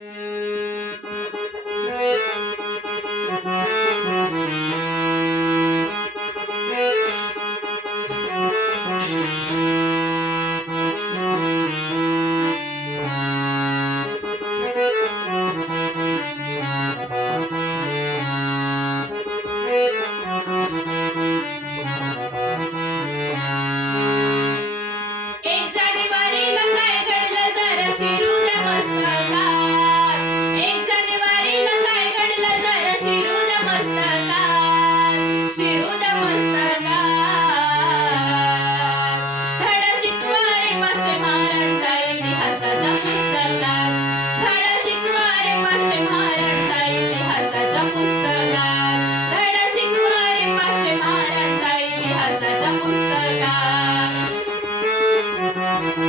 you May